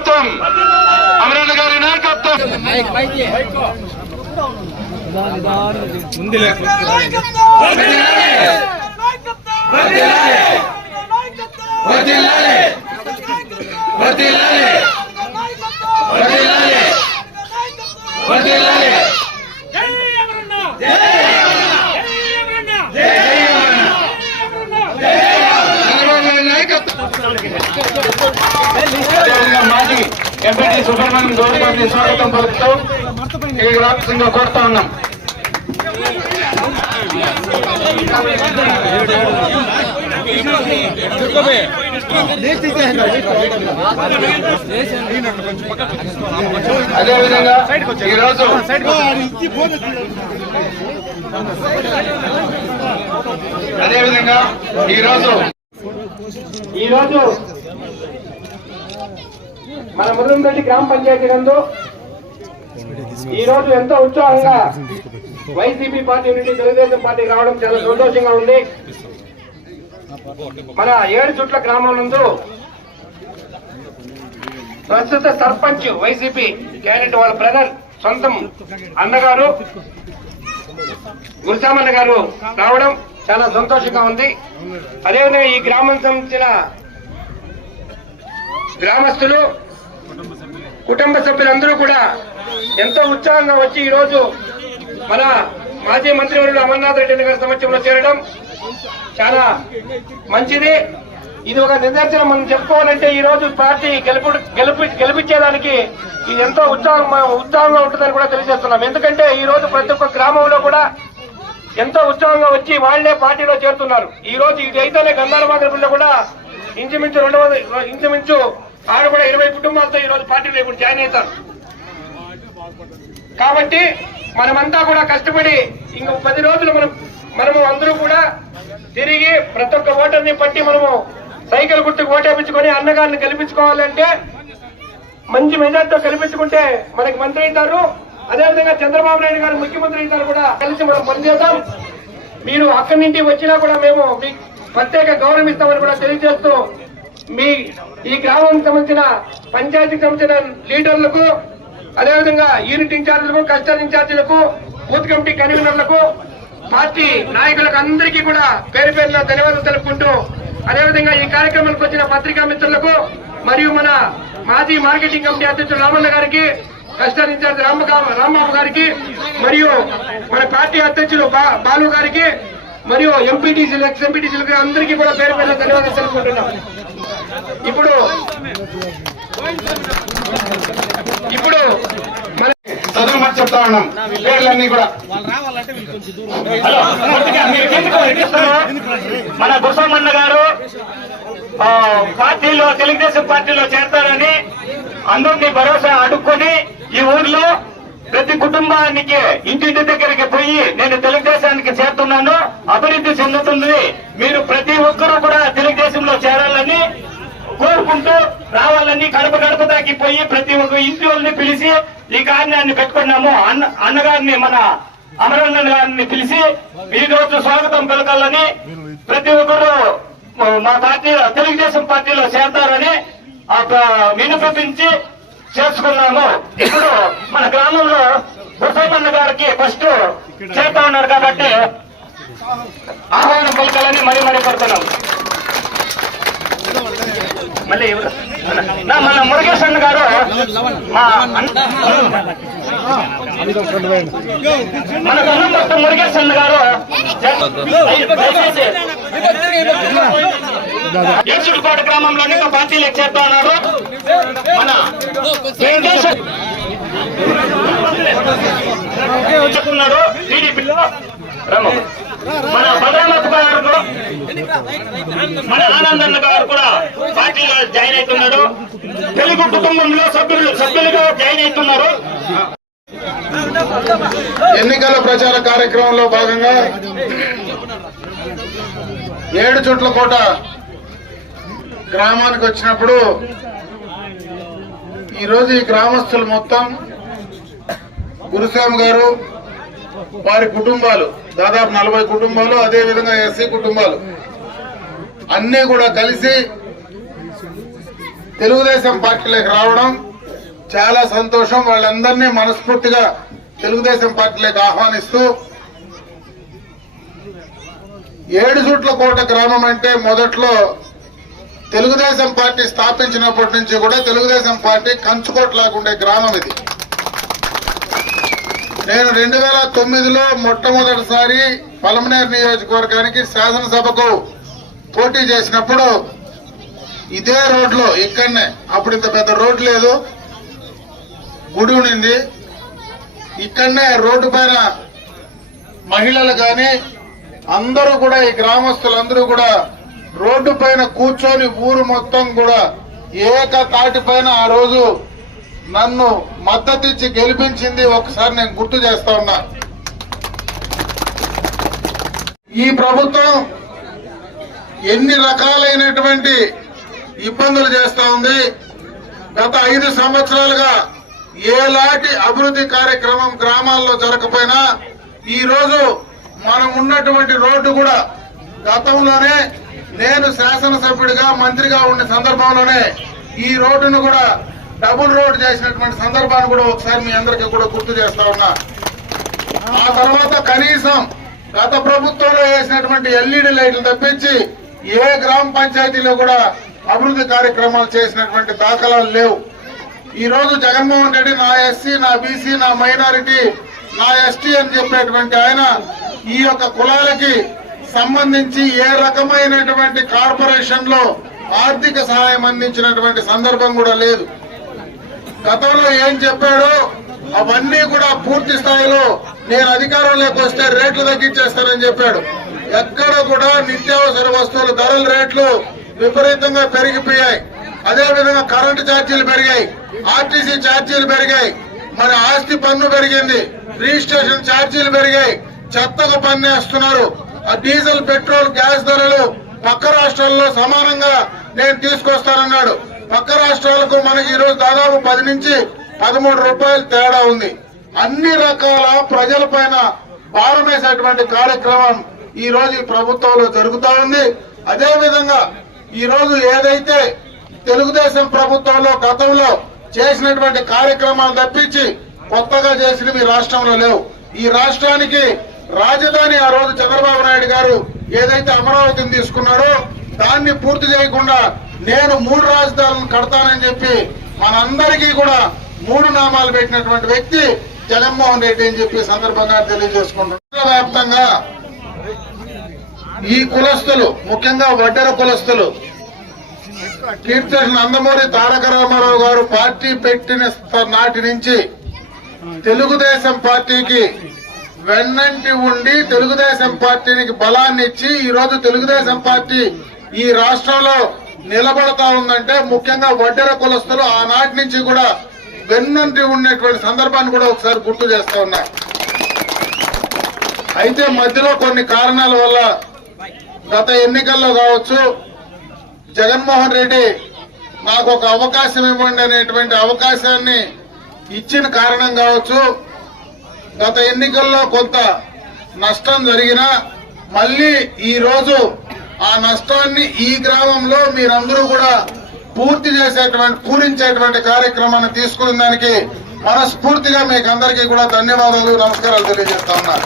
నాయకత్వం, అమరన్న గారి నాయకత్వం. మాజీ ఎంపీటీ సుబ్రహ్మణ్యం గౌడ్ గారిని స్వాగతం పలుకుతూ రాష్ట్రంగా కోరుతా ఉన్నాం. అదేవిధంగా ఈరోజు మన ముర్రంపేట గ్రామ పంచాయతీ నందు ఈరోజు ఎంతో ఉత్సాహంగా వైసీపీ పార్టీ నుండి తెలుగుదేశం పార్టీకి రావడం చాలా సంతోషంగా ఉంది. మన 7 చుట్ల గ్రామం నందు ప్రస్తుత సర్పంచ్ వైసీపీ క్యాండిడేట్ వాళ్ళ బ్రదర్ సొంతం అన్నగారు గురుసామన్న గారు రావడం చాలా సంతోషంగా ఉంది. అదేవిధంగా ఈ గ్రామం సంబంధించిన గ్రామస్తులు కుటుంబ సభ్యులందరూ కూడా ఎంతో ఉత్సాహంగా వచ్చి ఈరోజు మన మాజీ మంత్రివర్యులు అమర్నాథ్ రెడ్డి గారి సమక్షంలో చేరడం చాలా మంచిది. ఇది ఒక నిదర్శనం మనం చెప్పుకోవాలంటే ఈ రోజు పార్టీ గెలిపించేదానికి ఇది ఎంతో ఉత్సాహంగా ఉంటుందని కూడా తెలియజేస్తున్నాం. ఎందుకంటే ఈ రోజు ప్రతి ఒక్క గ్రామంలో కూడా ఎంతో ఉత్సాహంగా వచ్చి వాళ్లే పార్టీలో చేరుతున్నారు. ఈ రోజు ఇది అయితేనే గంగారమాగరంలో కూడా ఇంచుమించు ఆడ కూడా 20 కుటుంబాలతో ఈ రోజు పార్టీలో ఇప్పుడు జాయిన్ అవుతారు. కాబట్టి మనమంతా కూడా కష్టపడి ఇంకో 10 రోజులు మనము అందరూ కూడా తిరిగి ప్రతి ఒక్క ఓటర్ని పట్టి మనము సైకిల్ గుర్తుకు ఓటేపించుకొని అన్నగారిని గెలిపించుకోవాలంటే మంచి మెజార్టీతో గెలిపించుకుంటే మనకి మంత్రి అవుతారు. అదేవిధంగా చంద్రబాబు నాయుడు గారు ముఖ్యమంత్రి అవుతారు కూడా కలిసి మనం పనిచేద్దాం. మీరు అక్కడి నుండి వచ్చినా కూడా మేము మీకు ప్రత్యేక గౌరవం ఇస్తామని కూడా తెలియజేస్తూ ఈ గ్రామానికి సంబంధించిన పంచాయతీకి సంబంధించిన లీడర్లకు అదేవిధంగా యూనిట్ ఇన్ఛార్జీలకు క్లస్టర్ ఇన్ఛార్జీలకు బూత్ కమిటీ కన్వీనర్లకు పార్టీ నాయకులకు అందరికీ కూడా పేరు పేరున ధన్యవాదాలు తెలుపుకుంటూ అదేవిధంగా ఈ కార్యక్రమానికి వచ్చిన పత్రికా మిత్రులకు మరియు మన మాజీ మార్కెటింగ్ కమిటీ అధ్యక్షుడు రామన్న గారికి క్లస్టర్ ఇన్ఛార్జ్ రాంబాబు గారికి మరియు మన పార్టీ అధ్యక్షులు బాలు గారికి మరియు ఎంపీటీసీలు ఎక్స్ ఎంపీటీసీలకు అందరికీ కూడా పేరు పేరున ధన్యవాదాలు తెలుపుకుంటున్నాం. ఇప్పుడు చదువు చెప్తా ఉన్నాం పేర్లన్నీ కూడా. మన గురుసామన్న గారు పార్టీలో తెలుగుదేశం పార్టీలో చేరతారని అందరినీ భరోసా అడుక్కొని ఈ ఊర్లో ప్రతి కుటుంబానికి ఇంటింటి దగ్గరికి పోయి నేను తెలుగుదేశానికి చేరుతున్నాను, అభివృద్ధి చెందుతుంది, మీరు ప్రతి ఒక్కరూ కూడా తెలుగుదేశంలో చేరాలని కోరుకుంటూ రావాలని గడప దాకి పోయి ప్రతి ఒక్క ఇంటి వాళ్ళని పిలిచి ఈ కార్యాన్ని పెట్టుకున్నాము. అన్నగారిని మన అమరన్న గారిని పిలిచి ఈ రోజు స్వాగతం పలకాలని ప్రతి ఒక్కరు మా పార్టీ తెలుగుదేశం పార్టీలో చేరతారని వినిపించి చేసుకున్నాము. ఇప్పుడు మన గ్రామంలో గురుసామన్న గారికి ఫస్ట్ చేస్తా ఉన్నారు కాబట్టి ఆహ్వానం పలకాలని మరీ కోరుతున్నాం. మళ్ళీ మన మురుగేశన్ గారు మన గొల్లపట్టు మురుగేశన్ గారు ఏసుడుపాటు గ్రామంలోని పార్టీలకు చేస్తా ఉన్నారు. మన వెంకటేశ్వరున్నాడు టీడీపీలో మన భద్రామత్ గారు మన ఆనందన్న గారు కూడా పార్టీలో జాయిన్ అవుతున్నాడు. తెలుగు కుటుంబంలో సభ్యులుగా జాయిన్ అవుతున్నారు. ఎన్నికల ప్రచార కార్యక్రమంలో భాగంగా 7 చుట్ల కోట గ్రామానికి వచ్చినప్పుడు ఈరోజు ఈ గ్రామస్తులు మొత్తం గురుస్వామి గారు వారి కుటుంబాలు దాదాపు 40 కుటుంబాలు అదేవిధంగా ఎస్సీ కుటుంబాలు అన్నీ కూడా కలిసి తెలుగుదేశం పార్టీలోకి రావడం చాలా సంతోషం. వాళ్ళందరినీ మనస్ఫూర్తిగా తెలుగుదేశం పార్టీలోకి ఆహ్వానిస్తూ, ఏడుసుట్లకోట గ్రామం అంటే మొదట్లో తెలుగుదేశం పార్టీ స్థాపించినప్పటి నుంచి కూడా తెలుగుదేశం పార్టీ కంచుకోట్లాగా ఉండే గ్రామం ఇది. నేను 2009లో మొట్టమొదటిసారి పలమనేరు నియోజకవర్గానికి శాసనసభకు పోటీ చేసినప్పుడు ఇదే రోడ్లో, ఇక్కడనే, అప్పుడు ఇంత పెద్ద రోడ్డు లేదు, గుడి ఉండింది. ఇక్కడనే రోడ్డు పైన మహిళలు కానీ అందరూ కూడా, ఈ గ్రామస్తులందరూ కూడా రోడ్డు పైన కూర్చొని ఊరు మొత్తం కూడా ఏకతాటి పైన ఆ రోజు నన్ను మద్దతిచ్చి గెలిపించింది ఒకసారి నేను గుర్తు చేస్తా ఉన్నా. ఈ ప్రభుత్వం ఎన్ని రకాలైనటువంటి ఇబ్బందులు చేస్తా ఉంది. గత 5 సంవత్సరాలుగా ఎలాంటి అభివృద్ధి కార్యక్రమం గ్రామాల్లో జరగకపోయినా ఈ రోజు మనం ఉన్నటువంటి రోడ్డు కూడా గతంలోనే నేను శాసనసభ్యుడిగా మంత్రిగా ఉన్న సందర్భంలోనే ఈ రోడ్డును కూడా డబుల్ రోడ్ చేసినటువంటి సందర్భాన్ని కూడా ఒకసారి మీ అందరికీ కూడా గుర్తు చేస్తా ఉన్నా. ఆ తర్వాత కనీసం గత ప్రభుత్వంలో వేసినటువంటి ఎల్ఈడి లైట్లు తప్పించి ఏ గ్రామ పంచాయతీలో కూడా అభివృద్ధి కార్యక్రమాలు చేసినటువంటి దాఖలాలు లేవు. ఈ రోజు జగన్మోహన్ రెడ్డి నా ఎస్సీ, నా బీసీ, నా మైనారిటీ, నా ఎస్టీ అని చెప్పేటువంటి ఆయన ఈ యొక్క కులాలకి సంబంధించి ఏ రకమైనటువంటి కార్పొరేషన్ లో ఆర్థిక సహాయం అందించినటువంటి సందర్భం కూడా లేదు. గతంలో ఏం చెప్పాడో అవన్నీ కూడా పూర్తి స్థాయిలో నేను అధికారంలోకి వస్తే రేట్లు తగ్గించేస్తానని చెప్పాడు. ఎక్కడ కూడా నిత్యావసర వస్తువుల ధరల రేట్లు విపరీతంగా పెరిగిపోయాయి. అదేవిధంగా కరెంటు ఛార్జీలు పెరిగాయి, ఆర్టీసీ ఛార్జీలు పెరిగాయి, మరి ఆస్తి పన్ను పెరిగింది, రిజిస్ట్రేషన్ ఛార్జీలు పెరిగాయి, చెత్తకు పన్నేస్తున్నారు. ఆ డీజిల్, పెట్రోల్, గ్యాస్ ధరలు పక్క రాష్ట్రాల్లో సమానంగా నేను తీసుకొస్తానన్నాడు. పక్క రాష్ట్రాలకు మనకి ఈరోజు దాదాపు 10 నుంచి 13 రూపాయలు తేడా ఉంది. అన్ని రకాల ప్రజల పైన భారం వేసేటువంటి కార్యక్రమం ఈ రోజు ఈ ప్రభుత్వంలో జరుగుతా ఉంది. అదే విధంగా ఈ రోజు ఏదైతే తెలుగుదేశం ప్రభుత్వంలో గతంలో చేసినటువంటి కార్యక్రమాలు తప్పించి కొత్తగా చేసినవి రాష్ట్రంలో లేవు. ఈ రాష్ట్రానికి రాజధాని ఆ రోజు చంద్రబాబు నాయుడు గారు ఏదైతే అమరావతిని తీసుకున్నారో దాన్ని పూర్తి చేయకుండా నేను 3 రాజధానులను కడతానని చెప్పి మనందరికీ కూడా 3 నామాలు పెట్టినటువంటి వ్యక్తి జగన్మోహన్ రెడ్డి అని చెప్పి సందర్భంగా తెలియజేసుకుంటున్నారు. వ్యాప్తంగా ఈ కులస్తులు, ముఖ్యంగా వడ్డెర కులస్తులు, కీర్తి నందమూరి తారక రామారావు గారు పార్టీ పెట్టిన నాటి నుంచి తెలుగుదేశం పార్టీకి వెన్నంటి ఉండి తెలుగుదేశం పార్టీకి బలాన్ని ఇచ్చి ఈ రోజు తెలుగుదేశం పార్టీ ఈ రాష్ట్రంలో నిలబడతా ఉందంటే ముఖ్యంగా వడ్డెర కులస్తులు ఆనాటి నుంచి కూడా వెన్నంటి ఉన్నటువంటి సందర్భాన్ని కూడా ఒకసారి గుర్తు చేస్తా ఉన్నా. అయితే మధ్యలో కొన్ని కారణాల వల్ల గత ఎన్నికల్లో కావచ్చు, జగన్మోహన్ రెడ్డి నాకు ఒక అవకాశం ఇవ్వండి అనేటువంటి అవకాశాన్ని ఇచ్చిన కారణం కావచ్చు, గత ఎన్నికల్లో కొంత నష్టం జరిగినా మళ్ళీ ఈ రోజు ఆ నష్టాన్ని ఈ గ్రామంలో మీరందరూ కూడా పూరించేటువంటి కార్యక్రమాన్ని తీసుకున్న దానికి మనస్ఫూర్తిగా మీకు అందరికీ కూడా ధన్యవాదాలు, నమస్కారాలు తెలియజేస్తా ఉన్నా.